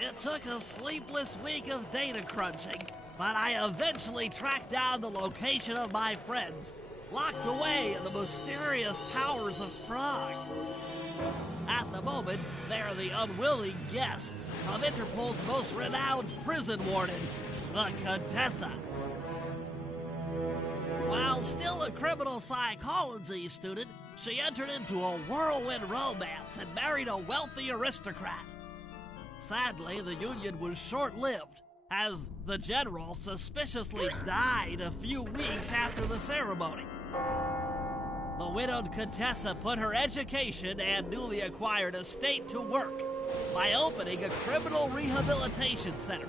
It took a sleepless week of data crunching, but I eventually tracked down the location of my friends, locked away in the mysterious towers of Prague. At the moment, they are the unwilling guests of Interpol's most renowned prison warden, the Contessa. While still a criminal psychology student, she entered into a whirlwind romance and married a wealthy aristocrat. Sadly, the union was short-lived, as the general suspiciously died a few weeks after the ceremony. The widowed Contessa put her education and newly acquired estate to work by opening a criminal rehabilitation center.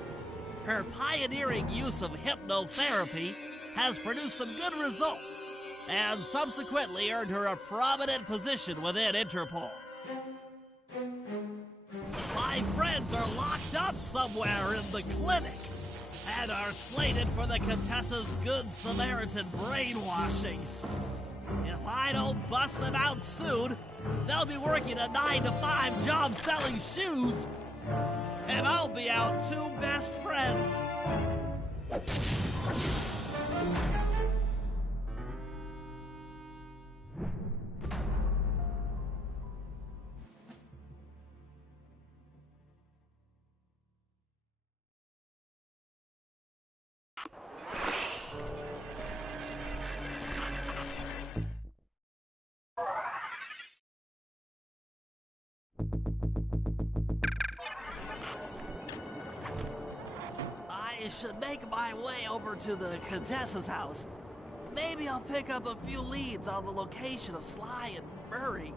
Her pioneering use of hypnotherapy has produced some good results and subsequently earned her a prominent position within Interpol. My friends are locked up somewhere in the clinic and are slated for the Contessa's Good Samaritan brainwashing. If I don't bust them out soon, they'll be working a 9-to-5 job selling shoes, and I'll be out two best friends. I should make my way over to the Contessa's house. Maybe I'll pick up a few leads on the location of Sly and Murray.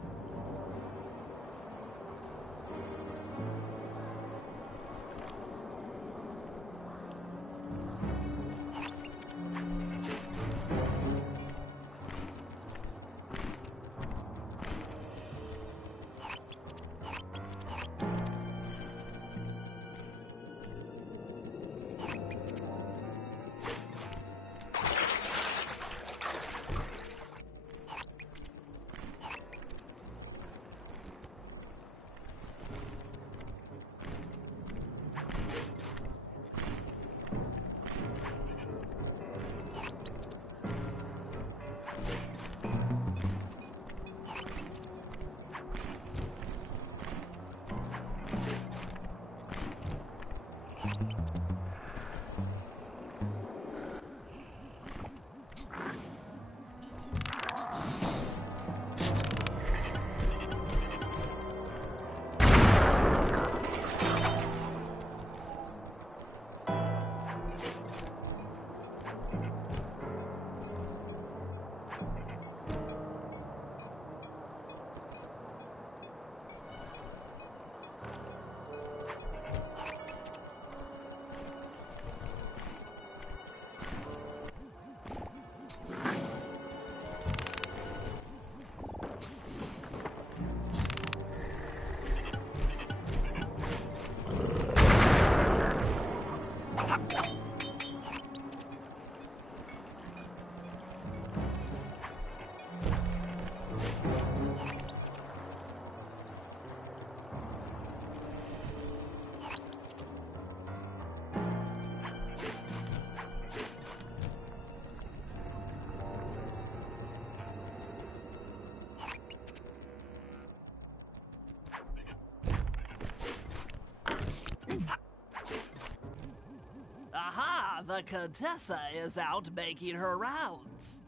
Aha! The Contessa is out making her rounds.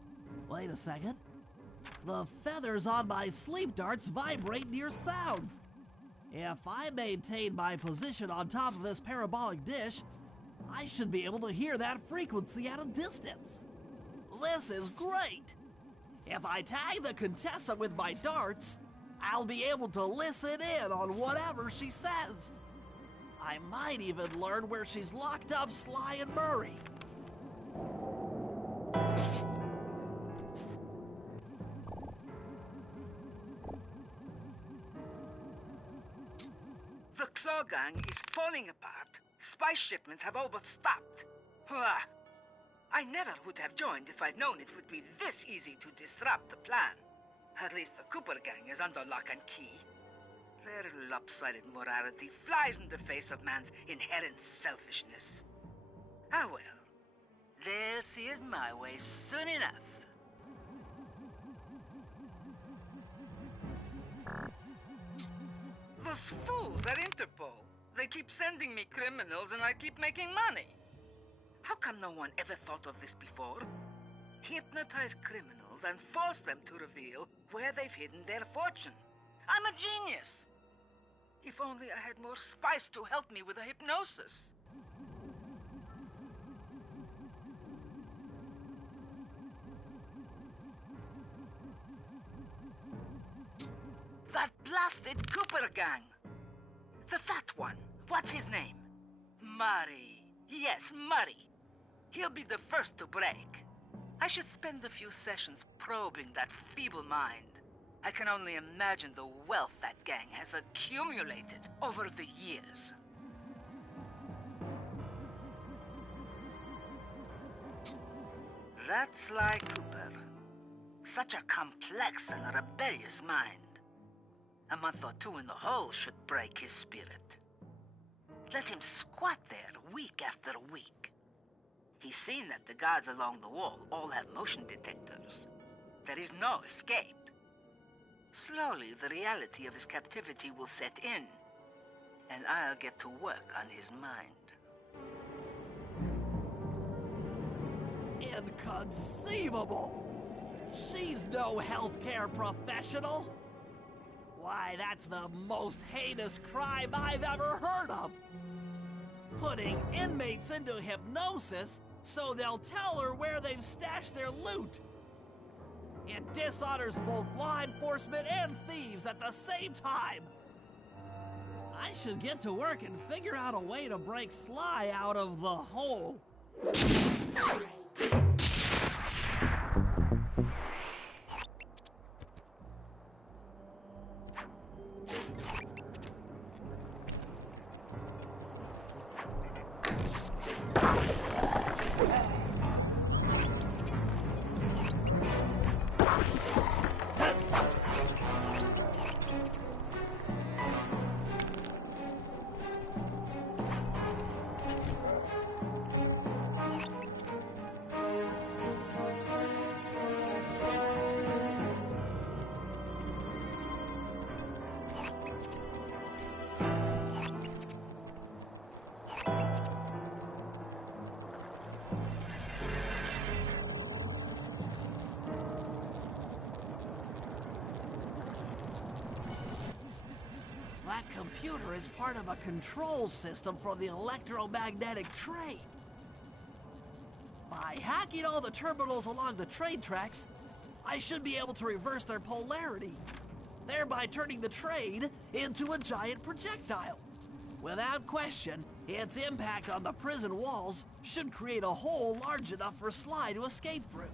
Wait a second. The feathers on my sleep darts vibrate near sounds. If I maintain my position on top of this parabolic dish, I should be able to hear that frequency at a distance. This is great! If I tag the Contessa with my darts, I'll be able to listen in on whatever she says. I might even learn where she's locked up Sly and Murray. The Claw Gang is falling apart. Spice shipments have overstocked. Hurrah! I never would have joined if I'd known it would be this easy to disrupt the plan. At least the Cooper Gang is under lock and key. Their lopsided morality flies in the face of man's inherent selfishness. Ah well, they'll see it my way soon enough. Those fools at Interpol. They keep sending me criminals and I keep making money. How come no one ever thought of this before? Hypnotize criminals and force them to reveal where they've hidden their fortune. I'm a genius. If only I had more spice to help me with the hypnosis. That blasted Cooper gang. The fat one. What's his name? Murray. Yes, Murray. He'll be the first to break. I should spend a few sessions probing that feeble mind. I can only imagine the wealth that gang has accumulated over the years. That's Sly Cooper. Such a complex and rebellious mind. A month or two in the hole should break his spirit. Let him squat there week after week. He's seen that the guards along the wall all have motion detectors. There is no escape. Slowly, the reality of his captivity will set in, and I'll get to work on his mind. Inconceivable! She's no healthcare professional! Why, that's the most heinous crime I've ever heard of! Putting inmates into hypnosis so they'll tell her where they've stashed their loot! It dishonors both law enforcement and thieves at the same time! I should get to work and figure out a way to break Sly out of the hole. That computer is part of a control system for the electromagnetic train. By hacking all the terminals along the train tracks, I should be able to reverse their polarity, thereby turning the train into a giant projectile. Without question, its impact on the prison walls should create a hole large enough for Sly to escape through.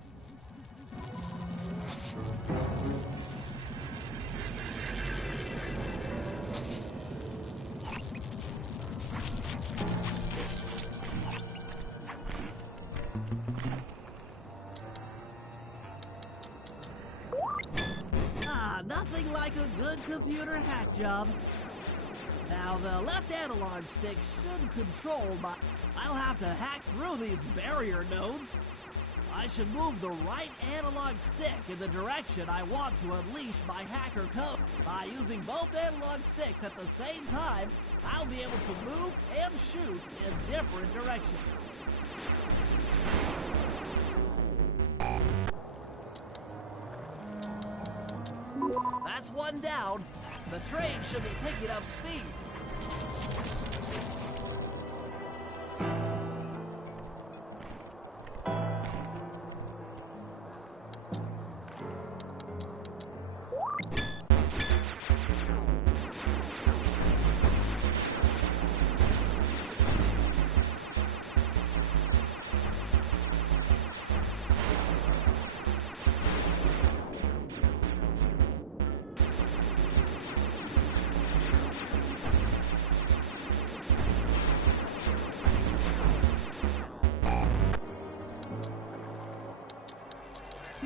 Nothing like a good computer hack job. Now, the left analog stick should control my... I'll have to hack through these barrier nodes. I should move the right analog stick in the direction I want to unleash my hacker code. By using both analog sticks at the same time, I'll be able to move and shoot in different directions. That's one down. The train should be picking up speed.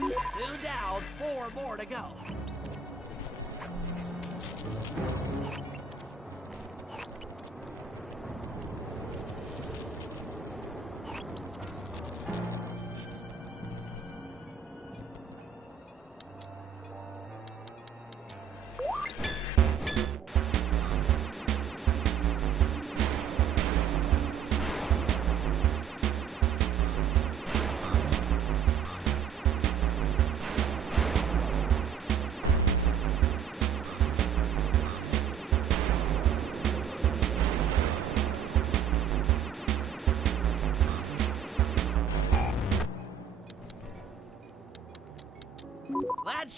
Two down, 4 more to go.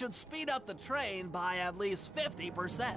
should speed up the train by at least 50%.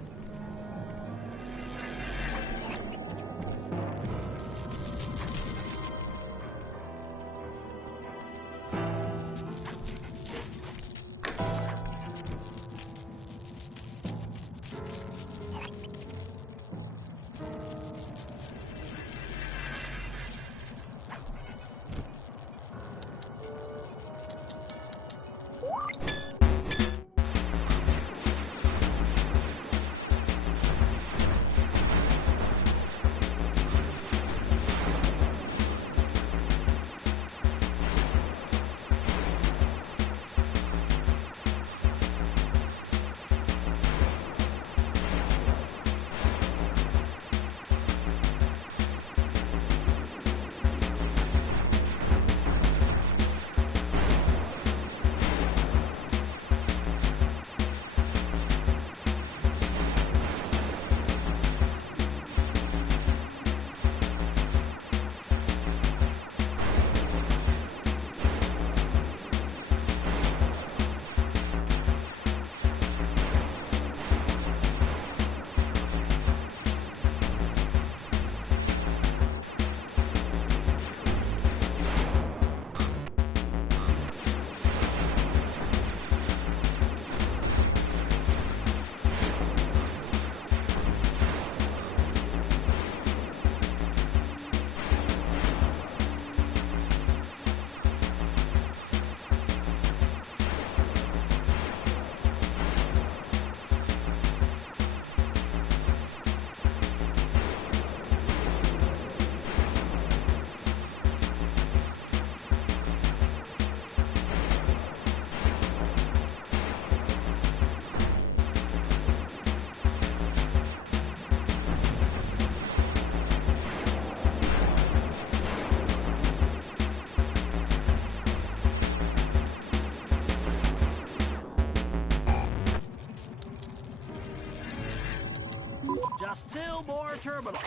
Just 2 more terminals.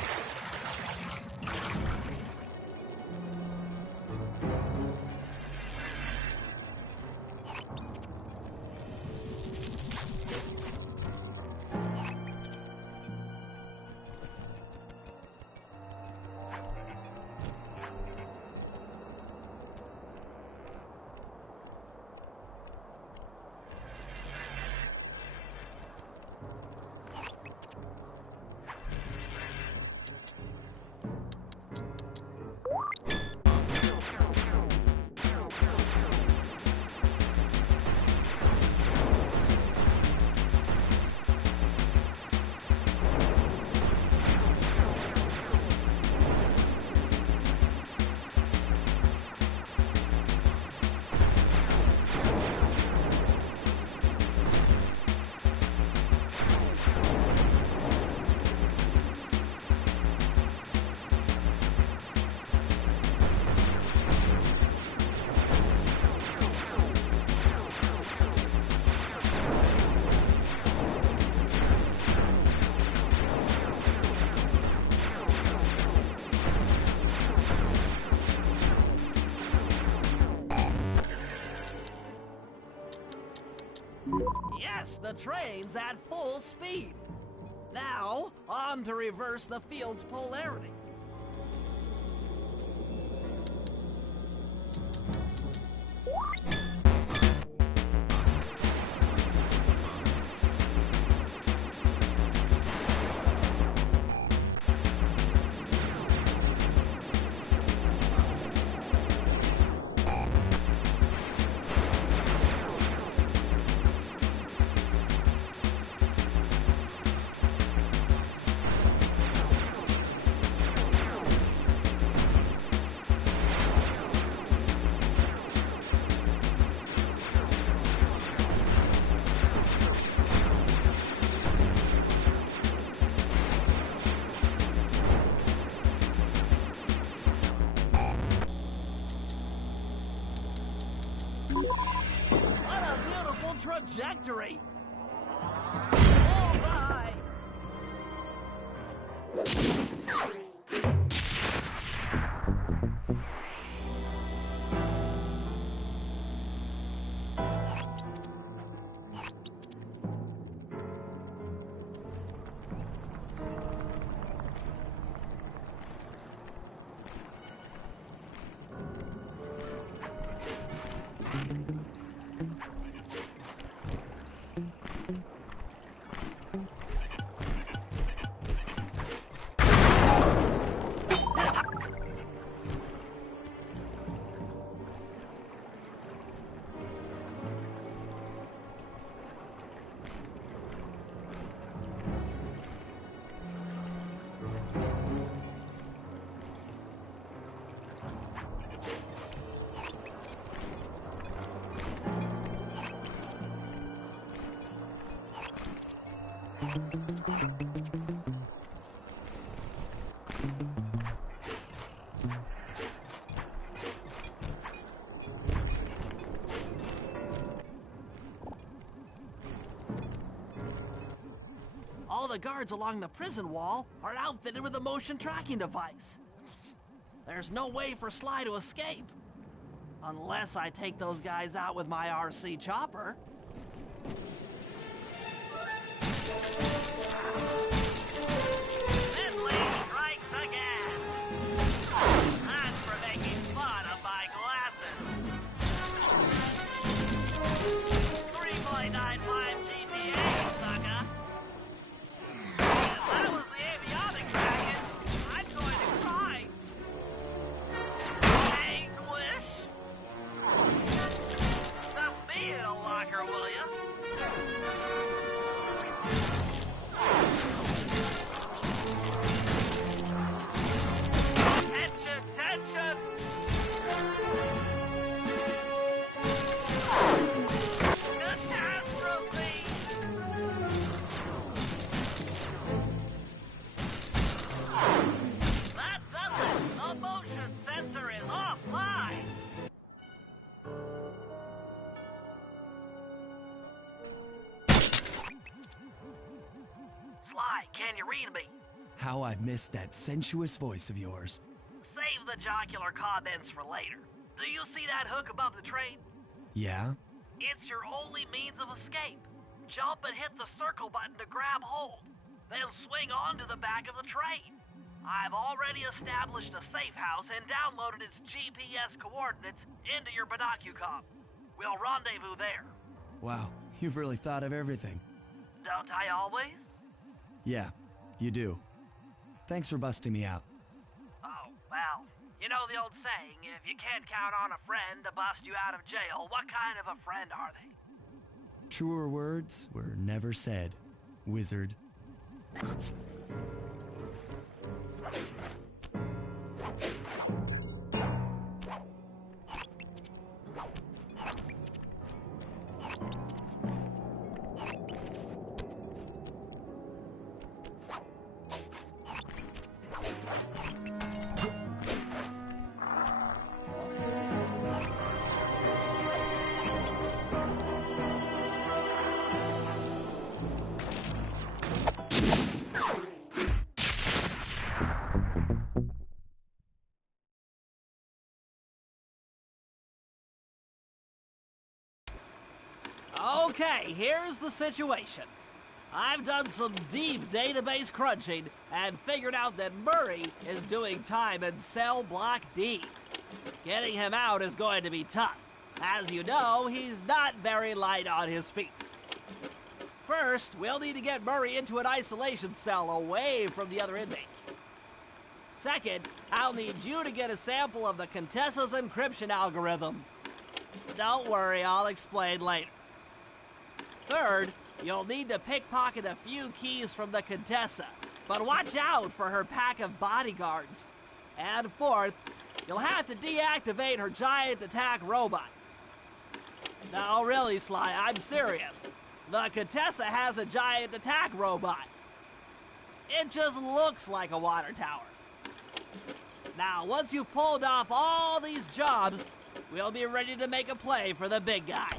Yes, the train's at full speed. Now, on to reverse the field's polarity. What a beautiful trajectory! Bullseye! All the guards along the prison wall are outfitted with a motion tracking device. There's no way for Sly to escape. Unless I take those guys out with my RC chopper. Finley strikes again. That's for making fun of my glasses. 3.95 GPA, sucker. If that was the avionics packet, I'm going to cry. Anguish. Stuff me in a locker, will ya? Tension, tension! Catastrophe! That does it! The motion sensor is offline! Sly, can you read me? How I've missed that sensuous voice of yours. Save the jocular comments for later. Do you see that hook above the train? Yeah? It's your only means of escape. Jump and hit the circle button to grab hold. Then swing onto the back of the train. I've already established a safe house and downloaded its GPS coordinates into your binocucom. We'll rendezvous there. Wow, you've really thought of everything. Don't I always? Yeah, you do. Thanks for busting me out. Oh, well, you know the old saying, if you can't count on a friend to bust you out of jail, what kind of a friend are they? Truer words were never said, wizard. Okay, here's the situation. I've done some deep database crunching and figured out that Murray is doing time in cell block D. Getting him out is going to be tough. As you know, he's not very light on his feet. First, we'll need to get Murray into an isolation cell away from the other inmates. Second, I'll need you to get a sample of the Contessa's encryption algorithm. Don't worry, I'll explain later. Third, you'll need to pickpocket a few keys from the Contessa, but watch out for her pack of bodyguards. And fourth, you'll have to deactivate her giant attack robot. No, really, Sly, I'm serious. The Contessa has a giant attack robot. It just looks like a water tower. Now, once you've pulled off all these jobs, we'll be ready to make a play for the big guy.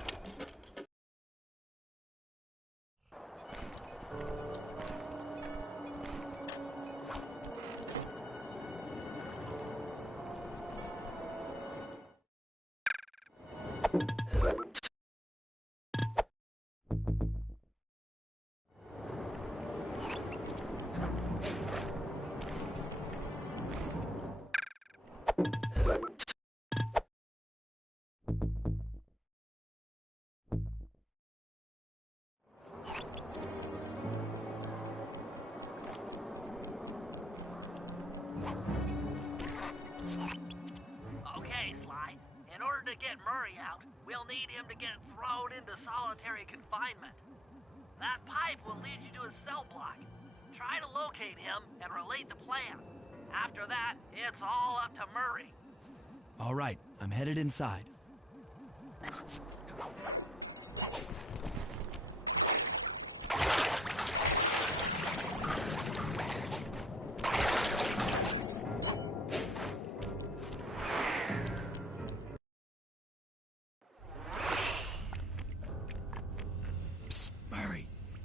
Okay, Sly. In order to get Murray out, we'll need him to get thrown into solitary confinement. That pipe will lead you to his cell block. Try to locate him and relate the plan. After that, it's all up to Murray. All right, I'm headed inside.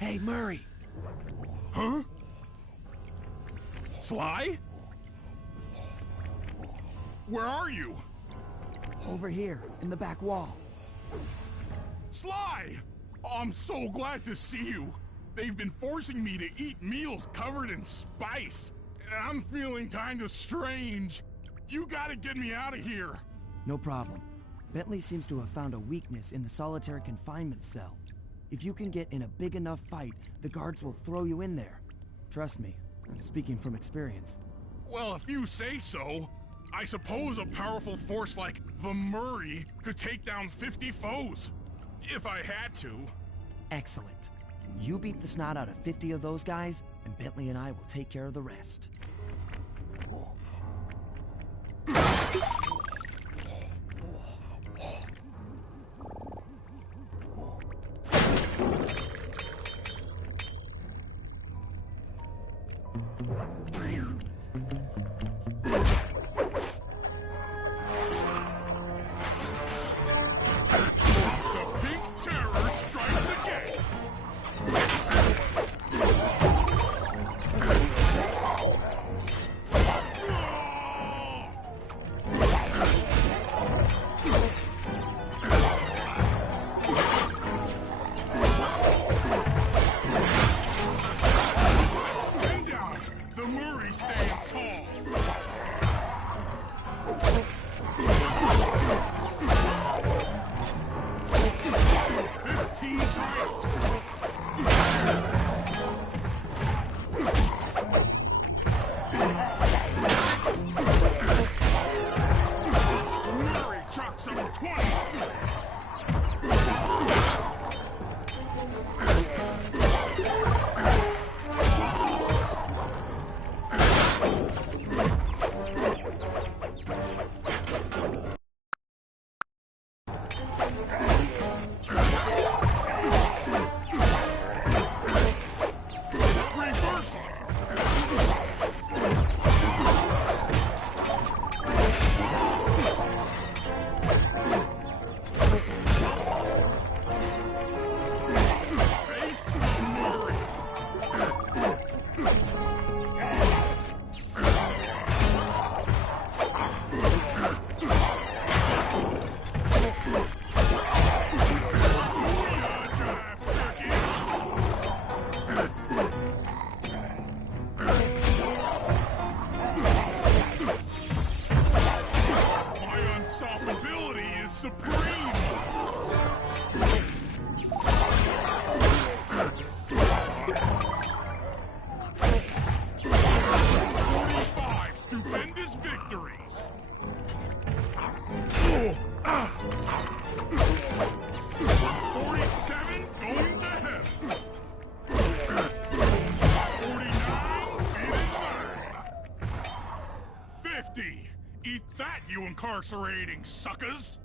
Hey, Murray! Huh? Sly? Where are you? Over here, in the back wall. Sly! I'm so glad to see you. They've been forcing me to eat meals covered in spice, and I'm feeling kinda strange. You gotta get me out of here. No problem. Bentley seems to have found a weakness in the solitary confinement cell. If you can get in a big enough fight, the guards will throw you in there. Trust me, I'm speaking from experience. Well, if you say so, I suppose a powerful force like the Murray could take down 50 foes. If I had to. Excellent. You beat the snot out of 50 of those guys, and Bentley and I will take care of the rest. Incarcerating suckers!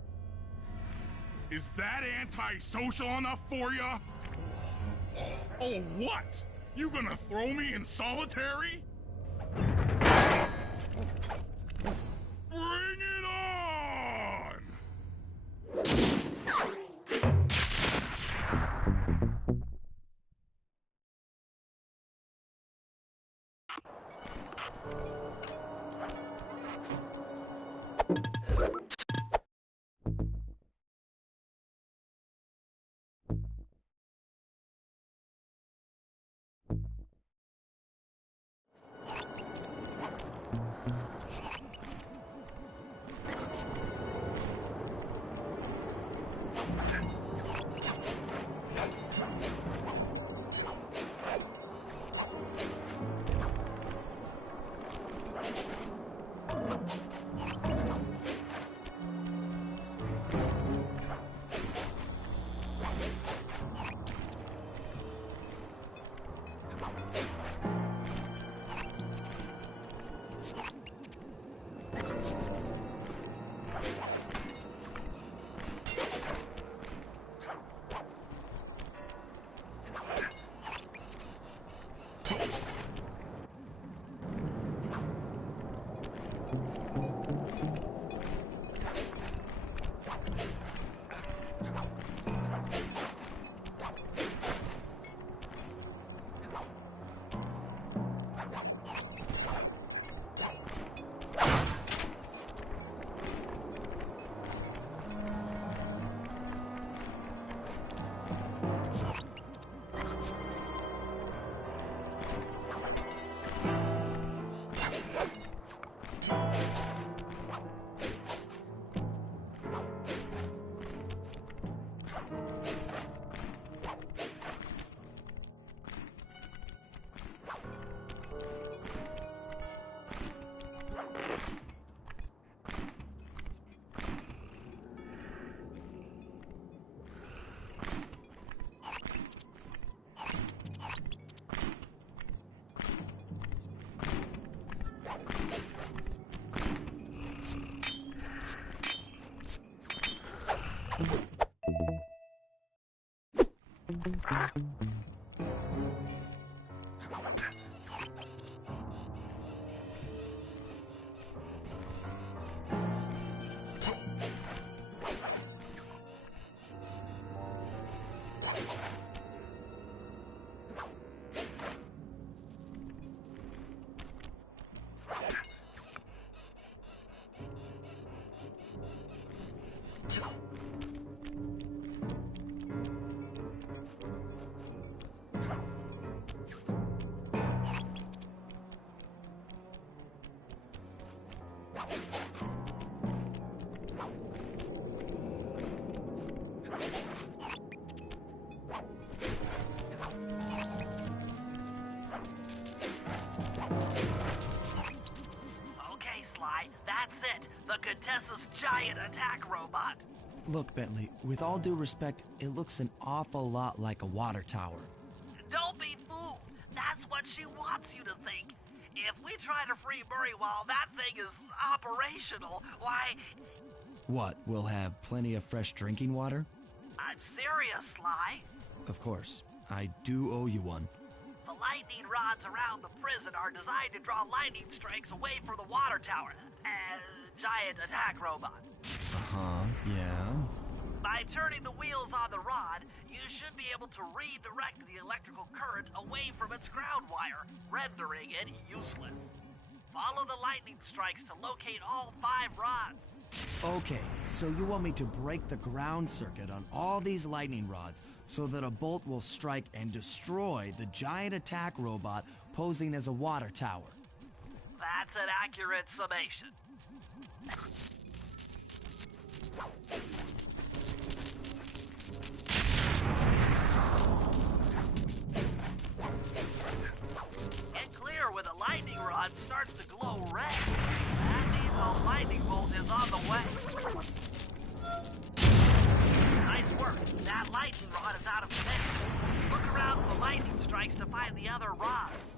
Is that anti-social enough for ya? Oh, what? You gonna throw me in solitary? Bring it on! Okay, Sly, that's it. The Contessa's giant attack robot. Look, Bentley, with all due respect, it looks an awful lot like a water tower. Don't be fooled. That's what she wants you to think. If we try to free Murray while that thing is operational, why... What, we'll have plenty of fresh drinking water? I'm serious, Sly. Of course. I do owe you one. The lightning rods around the prison are designed to draw lightning strikes away from the water tower. Giant attack robot. Uh-huh, yeah. By turning the wheels on the rod, you should be able to redirect the electrical current away from its ground wire, rendering it useless. Follow the lightning strikes to locate all 5 rods. Okay, so you want me to break the ground circuit on all these lightning rods so that a bolt will strike and destroy the giant attack robot posing as a water tower. That's an accurate summation. Get clear when the lightning rod starts to glow red. That means a lightning bolt is on the way. Nice work. That lightning rod is out of position. Look around for lightning strikes to find the other rods.